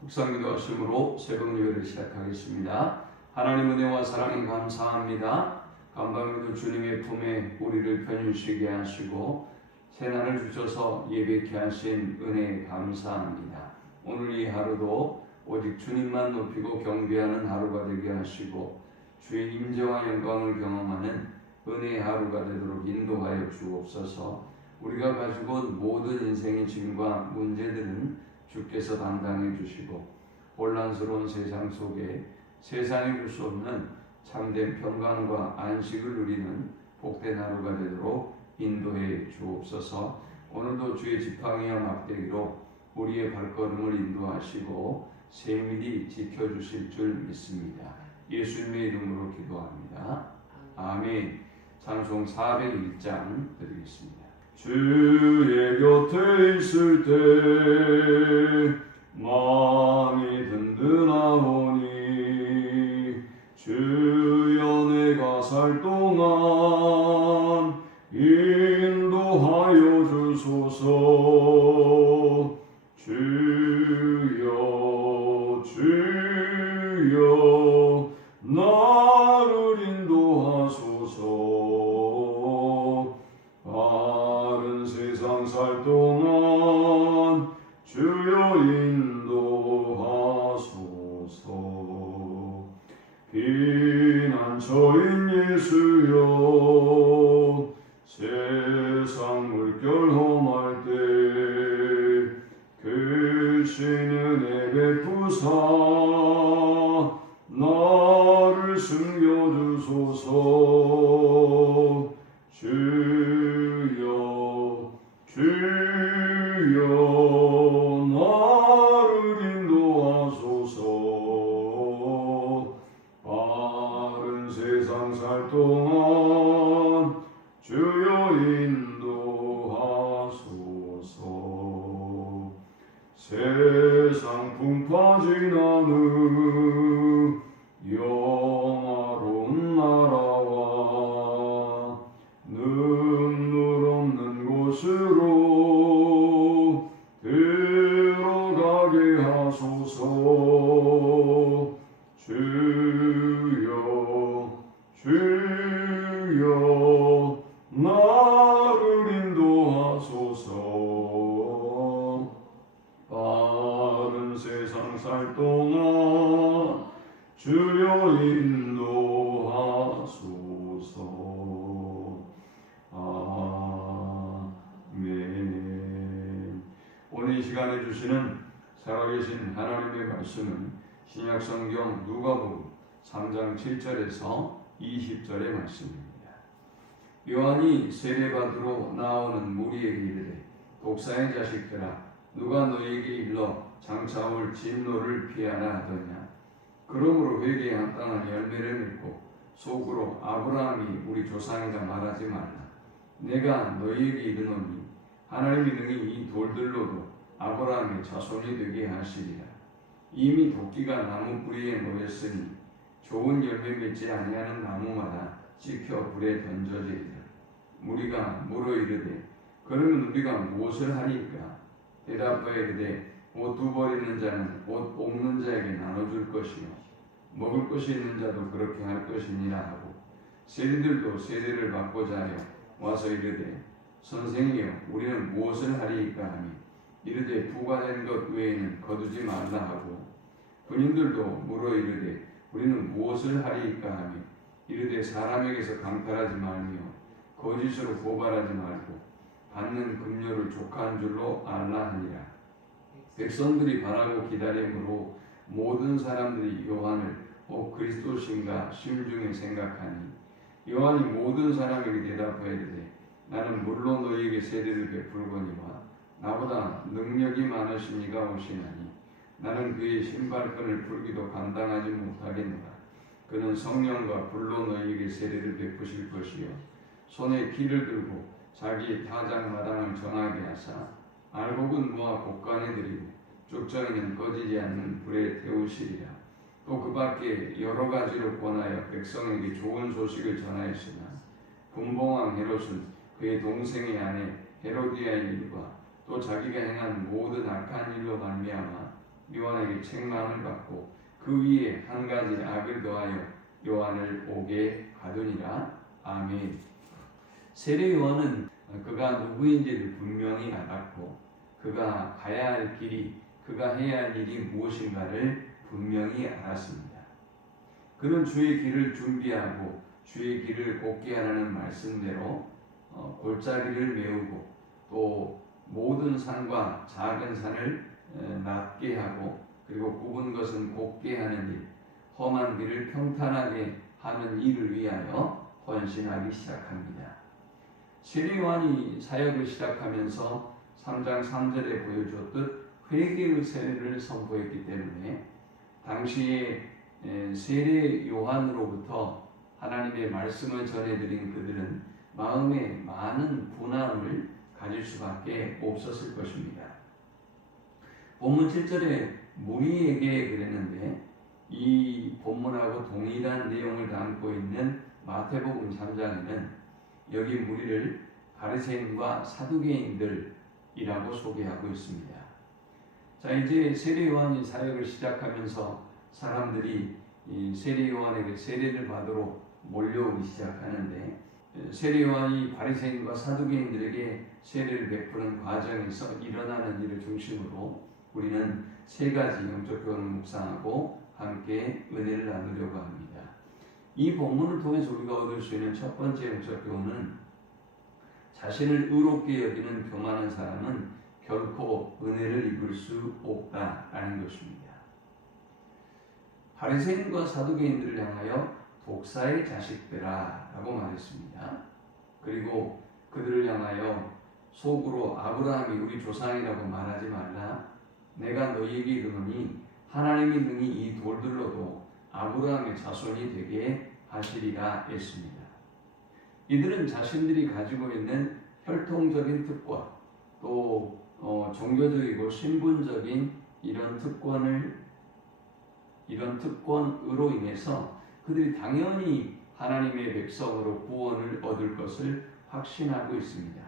묵상기도 하심으로 새벽 예배를 시작하겠습니다. 하나님 은혜와 사랑에 감사합니다. 간밤에도 주님의 품에 우리를 편히 하시고 새날을 주셔서 예배케 하신 은혜에 감사합니다. 오늘 이 하루도 오직 주님만 높이고 경배하는 하루가 되게 하시고 주의 임재와 영광을 경험하는 은혜의 하루가 되도록 인도하여 주옵소서. 우리가 가지고 온 모든 인생의 짐과 문제들은 주께서 담당해 주시고 혼란스러운 세상 속에 세상이 줄 수 없는 참된 평강과 안식을 누리는 복된 하루가 되도록 인도해 주옵소서. 오늘도 주의 지팡이와 막대기로 우리의 발걸음을 인도하시고 세밀히 지켜주실 줄 믿습니다. 예수님의 이름으로 기도합니다. 아멘. 찬송 401장 드리겠습니다. 주의 곁에 있을 때 마음이 든든하오니 주여 내가 살 동안 인도하여 주소서. 주여 주여 나를 인도하소서. 바른 세상 살 동안 주여 인도하소서. 피난처인 예수여 세상 물결 험할 때 크신 은혜 베푸사 나를 숨겨주소서. 주여 주여 나를 인도하소서. 바른 세상 살 동안 주여 인도하소서. 세상 풍파 지나는 영화로운 나라와 눈물 없는 곳으로 들어가게 하소서. 주여 주여 나를 인도하소서. 바른 세상 살 동안 주여 인도하소서. 아멘. 오늘 이 시간에 주시는 살아계신 하나님의 말씀은 신약성경 누가복음 3장 7절에서 20절의 말씀입니다. 요한이 세례받으러 나오는 무리에게 이르되 독사의 자식들아 누가 너희에게 일러 장차 올 진노를 피하라 하더냐. 그러므로 회개에 합당한 열매를 맺고 속으로 아브라함이 우리 조상이라 말하지 말라. 내가 너희에게 이르노니 하나님이 능히 이 돌들로도 아브라함의 자손이 되게 하시리라. 이미 도끼가 나무 뿌리에 모였으니 좋은 열매 맺지 아니하는 나무마다 찢겨 불에 던져지리라. 무리가 물어 이르되 그러면 우리가 무엇을 하리까? 대답하여 이르되 옷 두 벌 있는 자는 옷 없는 자에게 나눠줄 것이요 먹을 것이 있는 자도 그렇게 할 것이니라 하고 세리들도 세례를 받고자 하여 와서 이르되 선생이여 우리는 무엇을 하리이까 하니 이르되 부과된 것 외에는 거두지 말라 하고 군인들도 물어 이르되 우리는 무엇을 하리이까 하니 이르되 사람에게서 강탈하지 말며 거짓으로 고발하지 말고 받는 급료를 족한 줄로 알라 하니라. 백성들이 바라고 기다림으로 모든 사람들이 요한을 그리스도신가 심중에 생각하니 요한이 모든 사람에게 대답하여 이르되 나는 물론 너희에게 세례를 베풀거니와 나보다 능력이 많으신 이가 오시나니 나는 그의 신발끈을 풀기도 감당하지 못하겠노라. 그는 성령과 불로 너희에게 세례를 베푸실 것이요 손에 키를 들고 자기의 타작마당을 정하게 하사 알곡은 모아 곡간에 들이고 쭉정이는 꺼지지 않는 불에 태우시리라. 또 그 밖에 여러 가지로 권하여 백성에게 좋은 소식을 전하였으나 분봉왕 헤롯은 그의 동생의 아내 헤로디아의 일과 또 자기가 행한 모든 악한 일로 말미암아 요한에게 책망을 받고 그 위에 한 가지 악을 더하여 요한을 옥에 가두니라. 아멘. 세례 요한은 그가 누구인지를 분명히 알았고 그가 가야 할 길이, 그가 해야 할 일이 무엇인가를 분명히 알았습니다. 그는 주의 길을 준비하고 주의 길을 곱게 하라는 말씀대로 골짜기를 메우고 또 모든 산과 작은 산을 낮게 하고 그리고 굽은 것은 곱게 하는 일, 험한 길을 평탄하게 하는 일을 위하여 헌신하기 시작합니다. 세례 요한이 사역을 시작하면서 3장 3절에 보여주었듯 회개의 세례를 선포했기 때문에 당시에 세례 요한으로부터 하나님의 말씀을 전해드린 그들은 마음에 많은 분함을 가질 수밖에 없었을 것입니다. 본문 7절에 무리에게 그랬는데 이 본문하고 동일한 내용을 담고 있는 마태복음 3장에는 여기 무리를 바리새인과 사두개인들이라고 소개하고 있습니다. 자, 이제 세례 요한이 사역을 시작하면서 사람들이 이 세례 요한에게 세례를 받으러 몰려오기 시작하는데 세례 요한이 바리새인과 사두개인들에게 세례를 베푸는 과정에서 일어나는 일을 중심으로 우리는 세 가지 영적 교훈을 묵상하고 함께 은혜를 나누려고 합니다. 이 본문을 통해서 우리가 얻을 수 있는 첫 번째 영적 교훈은 자신을 의롭게 여기는 교만한 사람은 결코 은혜를 입을 수 없다라는 것입니다. 바리새인과 사두개인들을 향하여 독사의 자식들아 라고 말했습니다. 그리고 그들을 향하여 속으로 아브라함이 우리 조상이라고 말하지 말라. 내가 너희에게 이르노니 하나님이 능히 이 돌들로도 아브라함의 자손이 되게 하시리라 했습니다. 이들은 자신들이 가지고 있는 혈통적인 특권 또 종교적이고 신분적인 이런 특권으로 인해서 그들이 당연히 하나님의 백성으로 구원을 얻을 것을 확신하고 있습니다.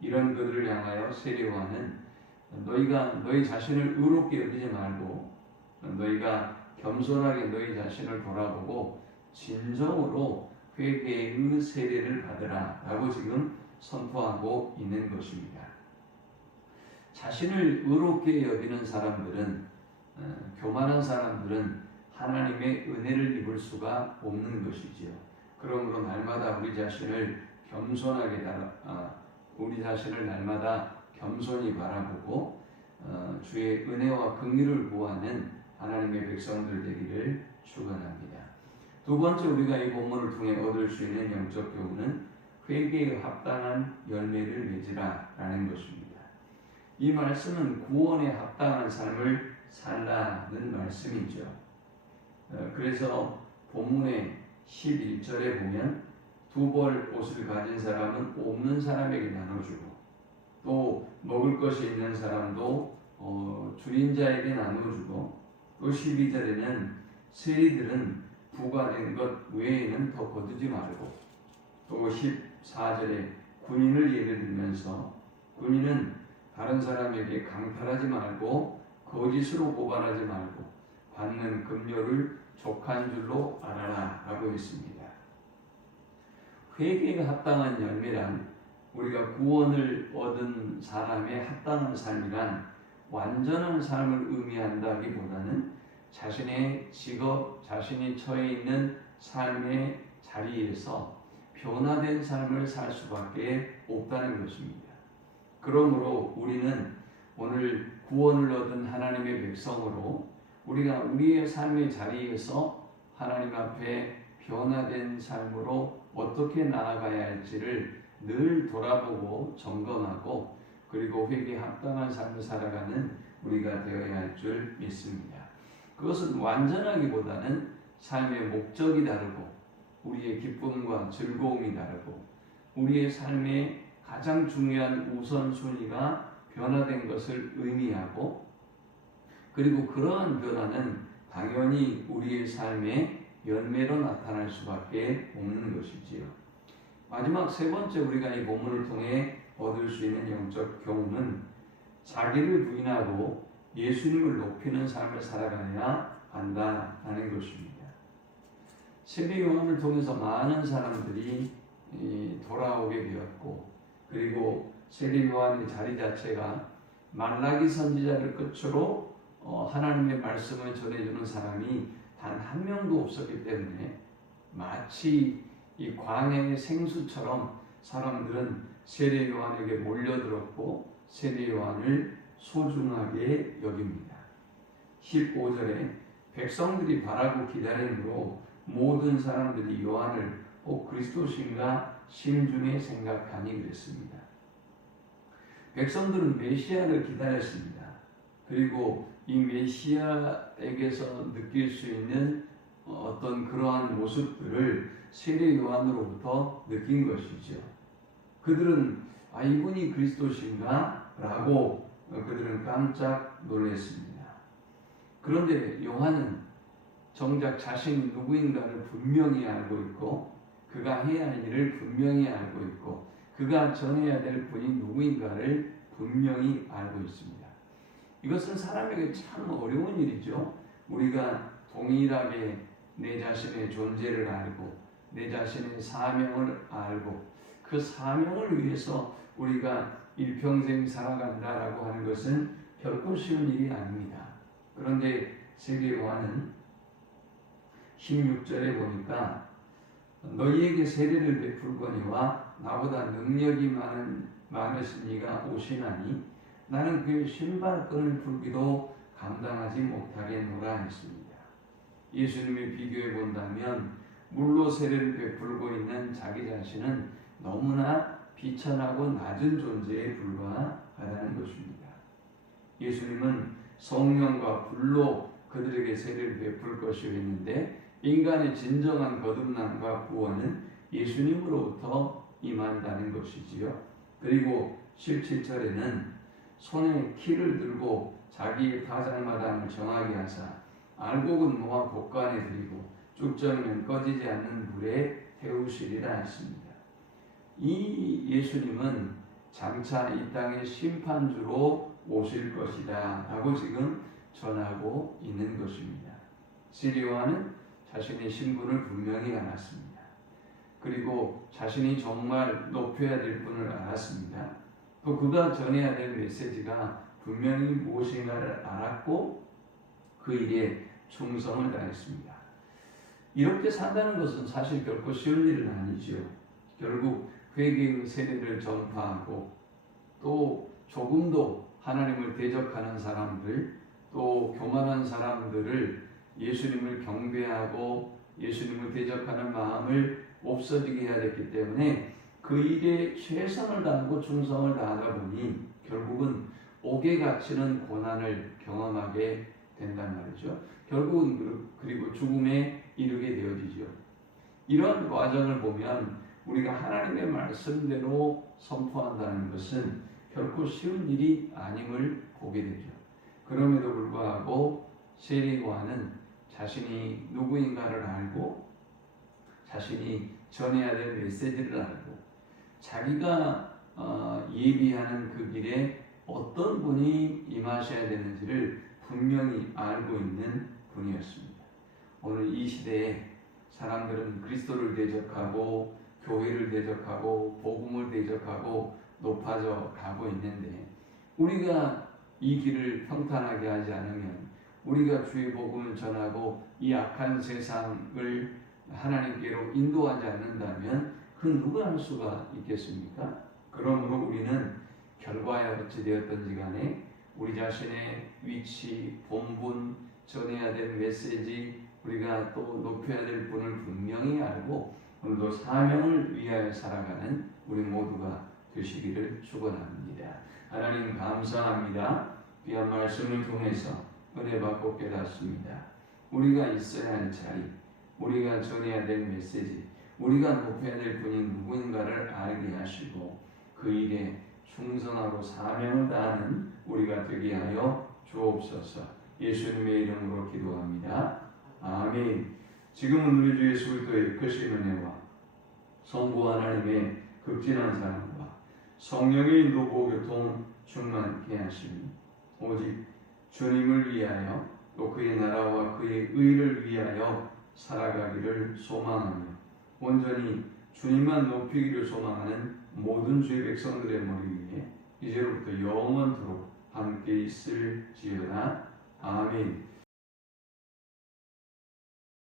이런 그들을 향하여 세례 요한은 너희가 너희 자신을 의롭게 여기지 말고 너희가 겸손하게 너희 자신을 돌아보고 진정으로 회개의 세례를 받으라 라고 지금 선포하고 있는 것입니다. 자신을 의롭게 여기는 사람들은 교만한 사람들은 하나님의 은혜를 입을 수가 없는 것이지요. 그러므로 날마다 우리 자신을 날마다 겸손히 바라보고 주의 은혜와 긍휼을 구하는 하나님의 백성들 되기를 축원합니다. 두 번째 우리가 이 본문을 통해 얻을 수 있는 영적 교훈은 회개에 합당한 열매를 맺으라라는 것입니다. 이 말씀은 구원에 합당한 삶을 살라는 말씀이죠. 그래서 본문의 11절에 보면 두 벌 옷을 가진 사람은 없는 사람에게 나눠주고 또 먹을 것이 있는 사람도 줄인 자에게 나눠주고 또 12절에는 세리들은 부과된 것 외에는 더 거두지 말고 또 14절에 군인을 예를 들면서 군인은 다른 사람에게 강탈하지 말고 거짓으로 고발하지 말고 받는 급료를 족한 줄로 알아라 라고 했습니다. 회개에 합당한 열매란 우리가 구원을 얻은 사람의 합당한 삶이란 완전한 삶을 의미한다기보다는 자신의 직업, 자신이 처해 있는 삶의 자리에서 변화된 삶을 살 수밖에 없다는 것입니다. 그러므로 우리는 오늘 구원을 얻은 하나님의 백성으로 우리가 우리의 삶의 자리에서 하나님 앞에 변화된 삶으로 어떻게 나아가야 할지를 늘 돌아보고 점검하고 그리고 회개에 합당한 삶을 살아가는 우리가 되어야 할 줄 믿습니다. 그것은 완전하기보다는 삶의 목적이 다르고 우리의 기쁨과 즐거움이 다르고 우리의 삶의 가장 중요한 우선순위가 변화된 것을 의미하고 그리고 그러한 변화는 당연히 우리의 삶의 열매로 나타날 수밖에 없는 것이지요. 마지막 세 번째 우리가 이 본문을 통해 얻을 수 있는 영적 교훈은 자기를 부인하고 예수님을 높이는 삶을 살아가야 한다는 것입니다. 세례 요한을 통해서 많은 사람들이 돌아오게 되었고, 그리고 세례 요한의 자리 자체가 말라기 선지자를 끝으로 하나님의 말씀을 전해주는 사람이 단 한 명도 없었기 때문에 마치 이 광야의 생수처럼 사람들은 세례 요한에게 몰려들었고 세례 요한을 소중하게 여깁니다. 15절에 백성들이 바라고 기다림으로 모든 사람들이 요한을 꼭 그리스도신가 심중에 생각하니 그랬습니다. 백성들은 메시아를 기다렸습니다. 그리고 이 메시아에게서 느낄 수 있는 어떤 그러한 모습들을 세례 요한으로부터 느낀 것이죠. 그들은 이분이 그리스도신가? 라고 그들은 깜짝 놀랐습니다. 그런데 요한은 정작 자신이 누구인가를 분명히 알고 있고 그가 해야 할 일을 분명히 알고 있고 그가 전해야 될 분이 누구인가를 분명히 알고 있습니다. 이것은 사람에게 참 어려운 일이죠. 우리가 동일하게 내 자신의 존재를 알고 내 자신의 사명을 알고 그 사명을 위해서 우리가 일평생 살아간다라고 하는 것은 결코 쉬운 일이 아닙니다. 그런데 세례 요한은 16절에 보니까 너희에게 세례를 베풀거니와 나보다 능력이 많으신 이가 오시나니 나는 그의 신발끈을 풀기도 감당하지 못하겠노라 했습니다. 예수님을 비교해 본다면 물로 세례를 베풀고 있는 자기 자신은 너무나 비천하고 낮은 존재에 불과하다는 것입니다. 예수님은 성령과 불로 그들에게 세례를 베풀 것이었는데 인간의 진정한 거듭남과 구원은 예수님으로부터 임한다는 것이지요. 그리고 17절에는 손에 키를 들고 자기의 가장마당을 정하게 하사 알곡은 모아 곡간에 들이고 쭉정이면 꺼지지 않는 불에 태우시리라 했습니다. 이 예수님은 장차 이 땅의 심판주로 오실 것이다 라고 지금 전하고 있는 것입니다. 세례 요한은 자신의 신분을 분명히 알았습니다. 그리고 자신이 정말 높여야 될 분을 알았습니다. 또 그가 전해야 될 메시지가 분명히 무엇인가를 알았고 그 일에 충성을 다했습니다. 이렇게 산다는 것은 사실 결코 쉬운 일은 아니지요. 결국 회개의 세례를 전파하고 또 조금도 하나님을 대적하는 사람들 또 교만한 사람들을 예수님을 경배하고 예수님을 대적하는 마음을 없어지게 해야 됐기 때문에 그 일에 최선을 다하고 충성을 다하다 보니 결국은 옥에 갇히는 고난을 경험하게 된단 말이죠. 결국은 그리고 죽음에 이르게 되어지죠. 이런 과정을 보면 우리가 하나님의 말씀대로 선포한다는 것은 결코 쉬운 일이 아님을 보게 되죠. 그럼에도 불구하고 세례 요한은 자신이 누구인가를 알고 자신이 전해야 될 메시지를 알고 자기가 예비하는 그 길에 어떤 분이 임하셔야 되는지를 분명히 알고 있는 분이었습니다. 오늘 이 시대에 사람들은 그리스도를 대적하고 교회를 대적하고 복음을 대적하고 높아져 가고 있는데 우리가 이 길을 평탄하게 하지 않으면 우리가 주의 복음을 전하고 이 악한 세상을 하나님께로 인도하지 않는다면 그 누가 할 수가 있겠습니까? 그러므로 우리는 결과에 어찌 되었든지 간에 우리 자신의 위치, 본분, 전해야 될 메시지 우리가 또 높여야 될 분을 분명히 알고 오늘도 사명을 위하여 살아가는 우리 모두가 되시기를 축원합니다. 하나님 감사합니다. 귀한 말씀을 통해서 은혜 받고 깨닫습니다. 우리가 있어야 할 자리, 우리가 전해야 될 메시지, 우리가 높여야 될 분이 누구인가를 알게 하시고 그 일에 충성하고 사명을 다하는 우리가 되게 하여 주옵소서. 예수님의 이름으로 기도합니다. 아멘. 지금은 우리 주 예수 그리스도의 크신 은혜와 성부 하나님의 극진한 사랑과 성령의 인도 보교통 충만케 하시니 오직 주님을 위하여 또 그의 나라와 그의 의를 위하여 살아가기를 소망하며 온전히 주님만 높이기를 소망하는 모든 주의 백성들의 머리 위에 이제로부터 영원토록 함께 있을지어다. 아멘.